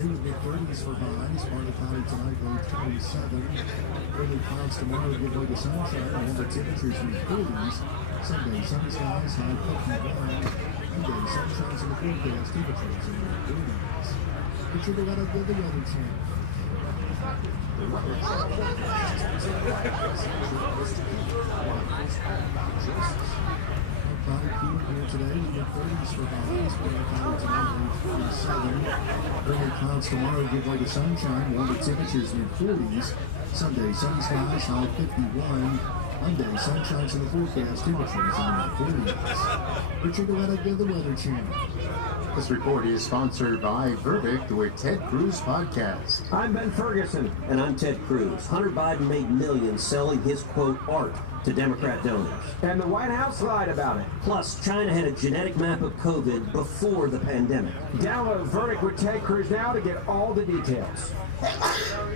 In the mid-30s for highs, partly cloudy tonight, low 27. Early clouds tomorrow give way to sunshine. Warmer temperatures in the 40s. Sunday, sunny skies, high 51. Monday, sunshine in the forecast, temperatures in the 40s. Picture the weather, give the weather channel. The weather cloudy cool here today, mid-30s for highs, partly cloudy tonight, low 47. Early clouds tomorrow give way to sunshine. Warmer temperatures mid-40s. Sunday, sunny skies, high 51. Monday, sunshine in the forecast, temperatures in the 40s. Richard Loretta of the Weather Channel. This report is sponsored by Verdict with Ted Cruz Podcast. I'm Ben Ferguson. And I'm Ted Cruz. Hunter Biden made millions selling his, quote, art to Democrat donors. And the White House lied about it. Plus, China had a genetic map of COVID before the pandemic. Download Verdict with Ted Cruz now to get all the details.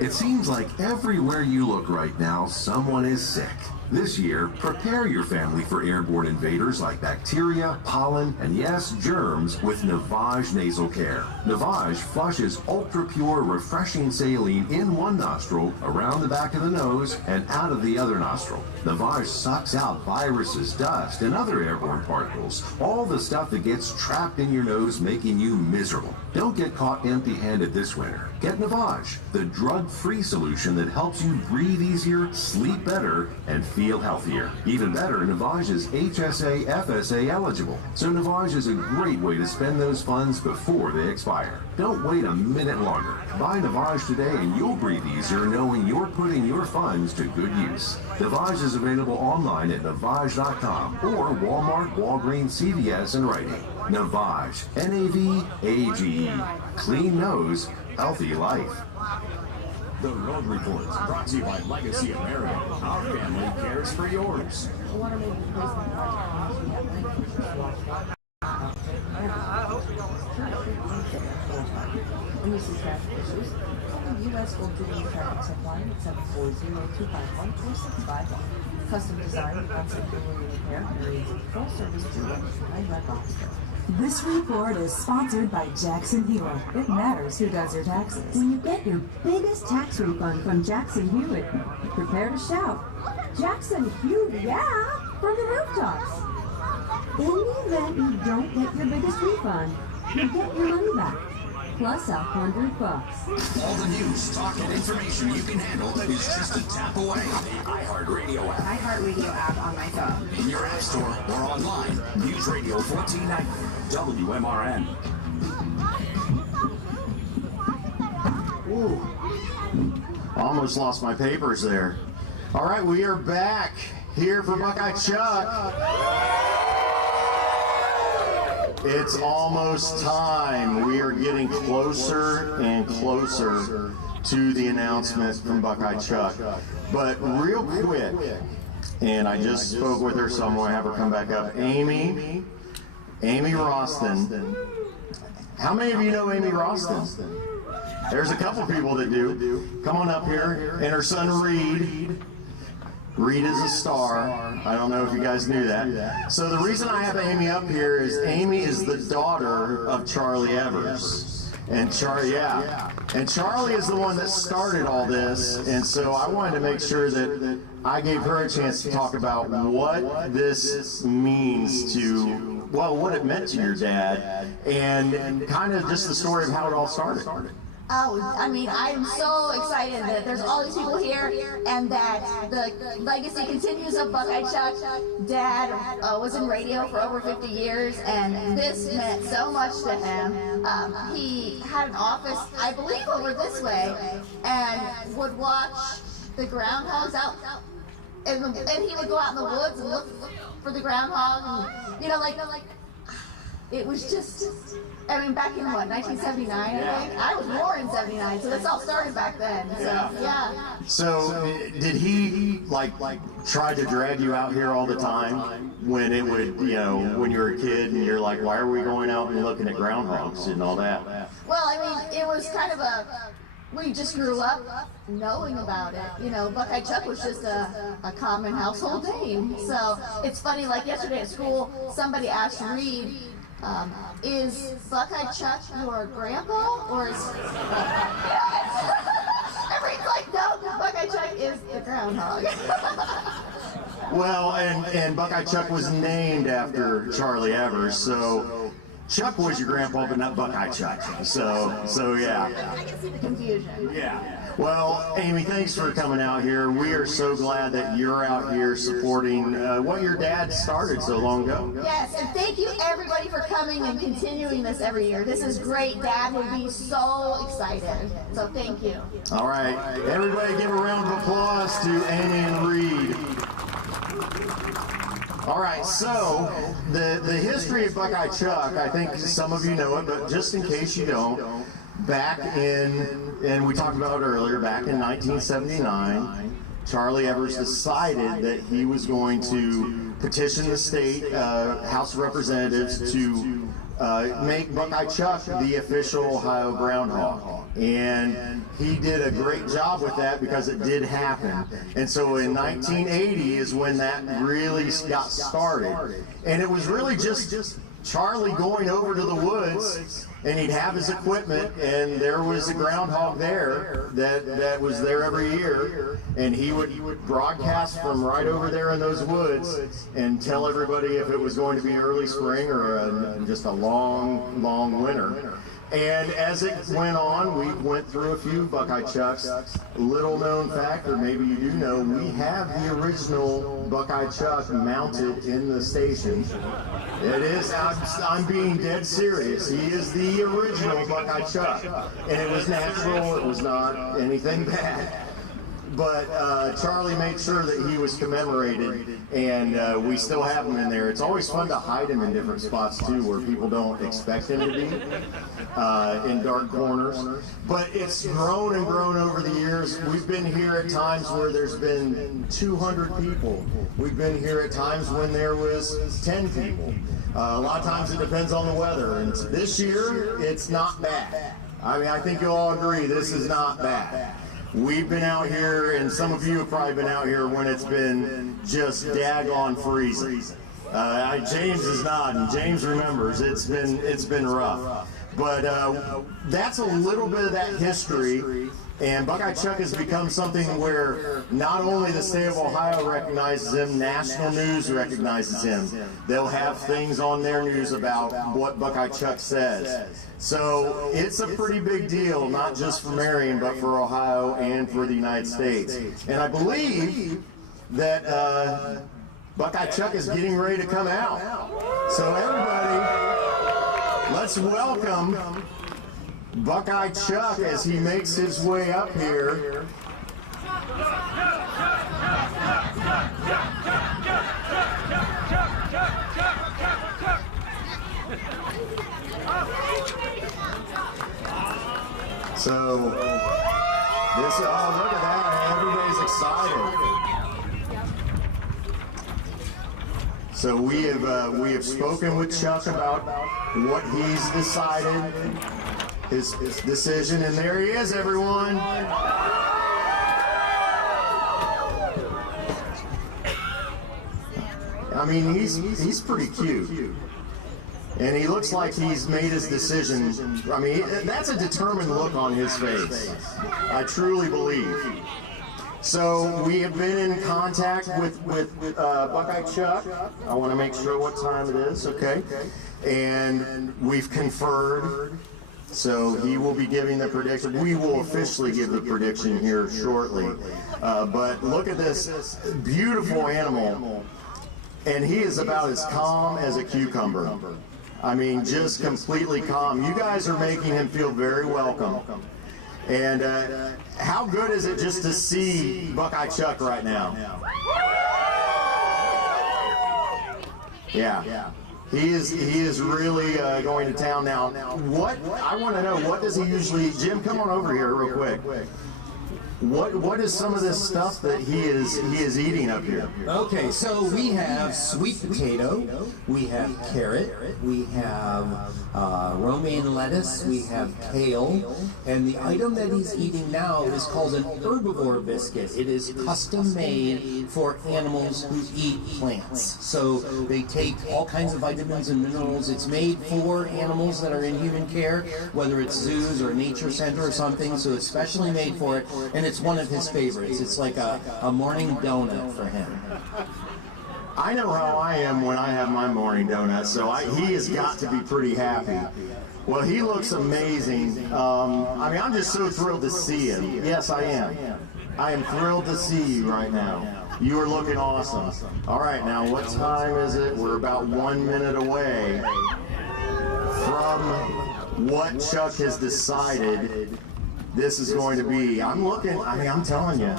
It seems like everywhere you look right now, someone is sick. This year, prepare your family for airborne invaders like bacteria, pollen, and yes, germs with Navage Nasal Care. Navage flushes ultra-pure, refreshing saline in one nostril, around the back of the nose, and out of the other nostril. Navage sucks out viruses, dust, and other airborne particles, all the stuff that gets trapped in your nose, making you miserable. Don't get caught empty-handed this winter. Get Navage, the drug-free solution that helps you breathe easier, sleep better, and feel healthier. Even better, Navage is HSA, FSA eligible. So Navage is a great way to spend those funds before they expire. Don't wait a minute longer. Buy Navage today and you'll breathe easier knowing you're putting your funds to good use. Navage is available online at Navage.com or Walmart, Walgreens, CVS, and Rite Aid. Navage, N-A-V-A-G-E. Clean nose, healthy life. The Road Report, brought to you by Legacy of Marion. Our family cares for yours. Emergency traffic issues. The U.S. will give you traffic supply at 740-251-4651. Custom design, concept jewelry repair, Marion's full-service jeweler, and Red Lobster. This report is sponsored by Jackson Hewitt. It matters who does your taxes. When you get your biggest tax refund from Jackson Hewitt, prepare to shout, "Jackson Hewitt, yeah!" from the rooftops. In the event you don't get your biggest refund, you get your money back, plus $100. All the news, talk, and information you can handle is just a tap away. The iHeartRadio app. iHeartRadio app on my phone. In your app store or online. News Radio 1490. WMRN. Ooh, almost lost my papers there. All right, we are back here for Buckeye Chuck. It's almost time. We are getting closer and closer to the announcement from Buckeye Chuck. But real quick, and I just spoke with her, so I'm going to have her come back up. Amy Roston. How many of you know Amy Roston? There's a couple people that do. Come on up here. And her son Reed. Reed is a star. I don't know if you guys knew that. So the reason I have Amy up here is Amy is the daughter of Charlie Evers. And Charlie is the one that started all this. And so I wanted to make sure that I gave her a chance to talk about what this means to, well, what it meant to your dad, and kind of just the story of how it all started. Oh, I mean, I'm so excited that there's all these people here and that the legacy continues of Buckeye Chuck. Dad was in radio for over 50 years, and this meant so much to him. He had an office, I believe, over this way, and would watch the groundhogs out, and he would go out in the woods and look for the groundhog, and, you know, like it was just, I mean, back in what, 1979, I think? I was born in 79, so this all started back then, so, yeah. So, did he, like, try to drag you out here all the time when it would, you know, when you were a kid and you're like, why are we going out and looking at groundhogs and all that? Well, I mean, it was kind of we just grew up knowing about it. You know, Buckeye Chuck was just a common household name. So, it's funny, like yesterday at school, somebody asked Reed, Is Buckeye Chuck your grandpa, or is everybody's like, no, Buckeye Chuck is the Groundhog. Well, and Buckeye Chuck was named after Charlie Evers, so Chuck was your grandpa, but not Buckeye Chuck. So yeah. I can see the confusion. Yeah. Well, Amy, thanks for coming out here. We are so glad that you're out here supporting what your dad started so long ago. Yes, and thank you everybody for coming and continuing this every year. This is great. Dad would be so excited. So thank you. All right. Everybody give a round of applause to Amy and Reed. All right, so the history of Buckeye Chuck, I think some of you know it, but just in case you don't, back in, and we talked about it earlier, back in 1979, Charlie Evers decided that he was going to petition the state House of Representatives to make Buckeye Chuck the official Ohio Groundhog. And he did a great job with that because it did happen. And so in 1980 is when that really got started. And it was really just Charlie going over to the woods, and he'd have his equipment, and there was a groundhog there that was there every year, and he would broadcast from right over there in those woods and tell everybody if it was going to be early spring or just a long winter. And as it went on, we went through a few Buckeye Chucks. Little known fact, or maybe you do know, we have the original Buckeye Chuck mounted in the station. It is, I'm being dead serious. He is the original Buckeye Chuck. And it was natural, it was not anything bad. But Charlie made sure that he was commemorated, and we still have him in there. It's always fun to hide him in different spots, too, where people don't expect him to be, in dark corners. But it's grown and grown over the years. We've been here at times where there's been 200 people. We've been here at times when there was 10 people. A lot of times it depends on the weather, and this year, it's not bad. I mean, I think you'll all agree this is not bad. We've been out here, and some of you have probably been out here when it's been just daggone freezing. James is nodding. James remembers. It's been rough. But that's a little bit of that history. And Buckeye Chuck has become something where not only the state of Ohio recognizes him, national news recognizes him. They'll have things on their news about what Buckeye Chuck says. So it's a pretty big deal, not just for Marion, but for Ohio and for the United States. And I believe that Buckeye Chuck is getting ready to come out. So everybody, let's welcome Buckeye Chuck as he makes his way up here. So this, oh, look at that, everybody's excited. So we have spoken with Chuck about what he's decided, his decision, and there he is, everyone. I mean, he's pretty cute. And he looks like he's made his decision. I mean, that's a determined look on his face. I truly believe. So we have been in contact with Buckeye Chuck. I want to make sure what time it is, okay? And we've conferred. So he will be giving the prediction. We will officially give the prediction here shortly. But look at this beautiful animal. And he is about as calm as a cucumber. I mean, just completely calm. You guys are making him feel very welcome. And how good is it just to see Buckeye Chuck right now? Yeah. He is really going to town now. What I want to know, what does he usually? Jim, come on over here real quick. What is some of this stuff that he is eating up here? Okay, so we have sweet potato, we have carrot, we have romaine lettuce, we have kale, and the item that he's eating now is called an herbivore biscuit. It is custom made for animals who eat plants. So they take all kinds of vitamins and minerals. It's made for animals that are in human care, whether it's zoos or nature center or something, so it's specially made for it, and it's one of his favorites. It's like a morning donut for him. I know how I am when I have my morning donut, so he has got to be pretty happy. Well, he looks amazing. I mean, I'm just so thrilled to see him. Yes, I am. I am thrilled to see you right now. You are looking awesome. All right, now what time is it? We're about 1 minute away from what Chuck has decided this is going to be. I'm telling you,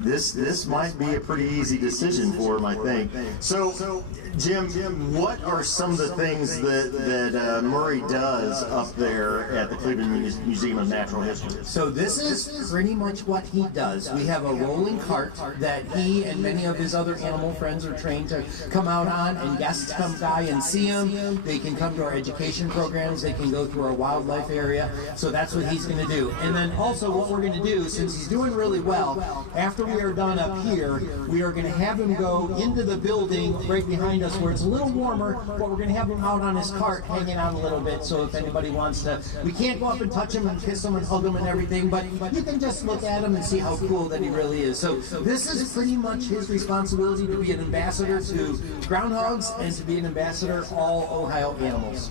this might be a pretty easy decision for him, I think. So, Jim, what are some of the things that Murray does up there at the Cleveland Museum of Natural History? So this is pretty much what he does. We have a rolling cart that he and many of his other animal friends are trained to come out on, and guests come by and see him. They can come to our education programs. They can go through our wildlife area. So that's what he's going to do. And then also what we're going to do, since he's doing really well, after we are done up here, we are going to have him go into the building right behind us where it's a little warmer, but we're going to have him out on his cart hanging out a little bit, so if anybody wants to, we can't go up and touch him and kiss him and hug him and everything, but you can just look at him and see how cool that he really is. So this is pretty much his responsibility, to be an ambassador to groundhogs and to be an ambassador to all Ohio animals.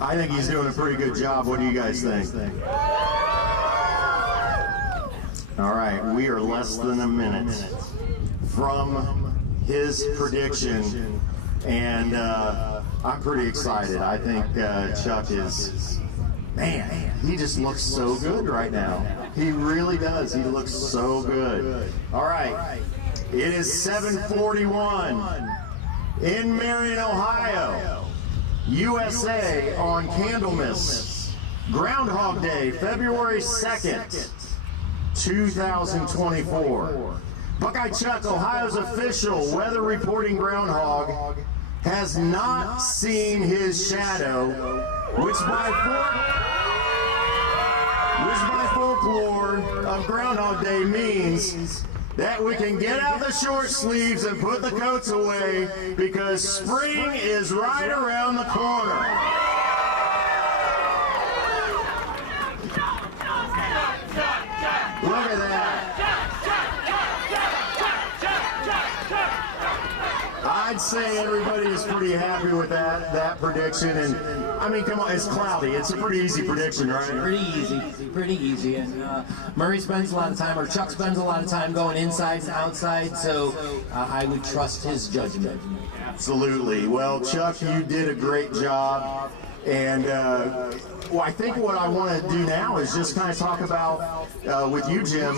I think he's doing a pretty good job. What do you guys think? All right, we are less than a minute from his prediction, and I'm pretty excited. I think Chuck is, man, he just looks so good right now. He really does. He looks so good. All right, it is 7:41 in Marion, Ohio, USA, on Candlemas, Groundhog Day, February 2nd, 2024. Buckeye Chuck, Ohio's official weather reporting groundhog, has not seen his shadow, which by folklore of Groundhog Day means that we can get out the short sleeves and put the coats away, because spring is right around the corner. Look at that. I'd say everybody is pretty happy with that prediction, and I mean, come on, it's cloudy. It's a pretty easy prediction, right? Pretty easy. And Murray spends a lot of time, or Chuck spends a lot of time going inside and outside, so I would trust his judgment. Absolutely. Well, Chuck, you did a great job, and well, I think what I want to do now is just kind of talk about, with you, Jim,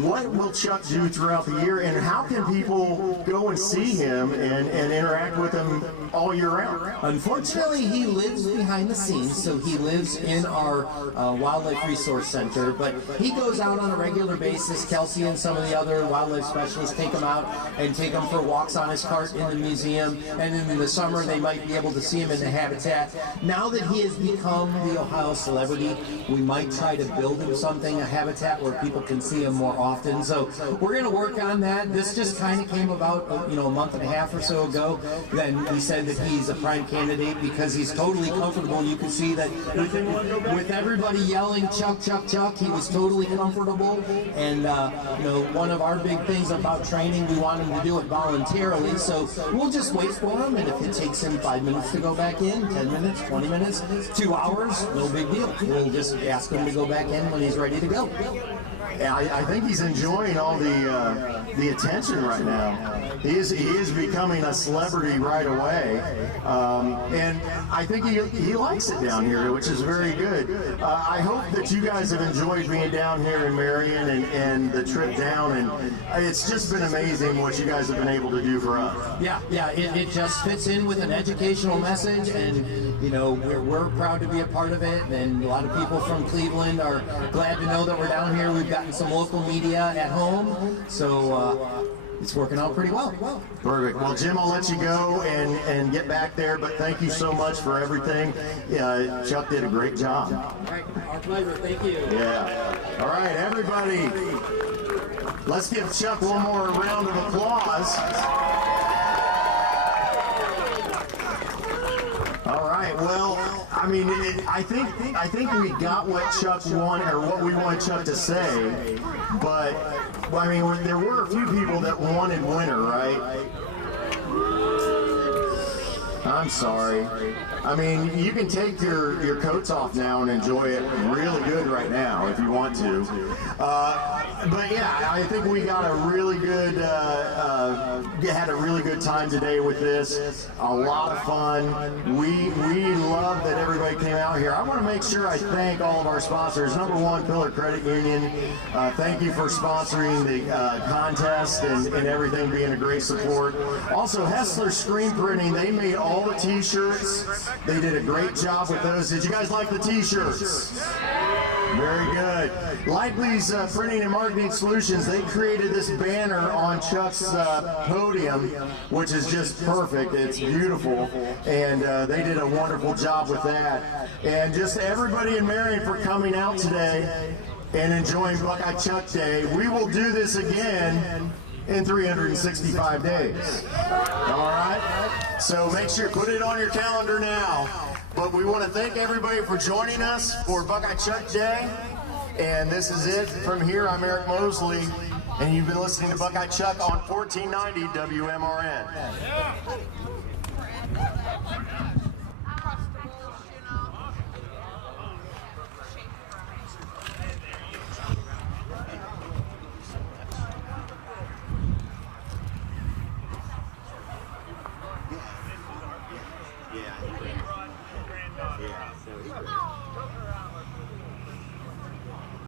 what will Chuck do throughout the year, and how can people go and see him and interact with him all year round? Unfortunately, he lives behind the scenes, so he lives in our Wildlife Resource Center, but he goes out on a regular basis. Kelsey and some of the other wildlife specialists take him out and take him for walks on his cart in the museum, and in the summer they might be able to see him in the habitat. Now that he has become the Ohio celebrity, we might try to build him something, a habitat where people can see him more often. So we're going to work on that. This just kind of came about, a month and a half or so ago. Then we said that he's a prime candidate because he's totally comfortable. You can see that with everybody yelling Chuck, Chuck, Chuck, he was totally comfortable. And one of our big things about training, we want him to do it voluntarily. So we'll just wait for him, and if it takes him 5 minutes to go back in, 10 minutes, 20 minutes, 2 hours, no big deal. We'll just ask him to go back in when he's ready to go. Yeah, I think he's enjoying all the attention right now. He is becoming a celebrity right away, and I think he likes it down here, which is very good. I hope that you guys have enjoyed being down here in Marion and the trip down, and it's just been amazing what you guys have been able to do for us. Yeah, it just fits in with an educational message, and we're proud to be a part part of it, and a lot of people from Cleveland are glad to know that we're down here. We've gotten some local media at home, so it's working out pretty well. Perfect. Well, Jim, I'll let you go and get back there, but thank you so much for everything. Chuck did a great job. All right, our pleasure. Thank you. Yeah. All right, everybody. Let's give Chuck one more round of applause. All right. Well, I mean, I think we got what Chuck wanted, or what we wanted Chuck to say, but I mean, there were a few people that wanted winter, right? I'm sorry. I mean, you can take your coats off now and enjoy it really good right now if you want to. But yeah, I think we got a really good, had a really good time today with this. A lot of fun. We love that everybody came out here. I want to make sure I thank all of our sponsors. Number one, Pillar Credit Union. Thank you for sponsoring the contest and everything, being a great support. Also, Hessler Screen Printing. They made all the t-shirts. They did a great job with those. Did you guys like the t-shirts? Very good. Likely's Printing and Marketing Solutions, they created this banner on Chuck's podium, which is just perfect. It's beautiful, and they did a wonderful job with that. And just everybody in Marion for coming out today and enjoying Buckeye Chuck Day. We will do this again in 365 days. All right? So make sure, put it on your calendar now. But we want to thank everybody for joining us for Buckeye Chuck Day. And this is it from here. I'm Eric Mosley, and you've been listening to Buckeye Chuck on 1490 WMRN.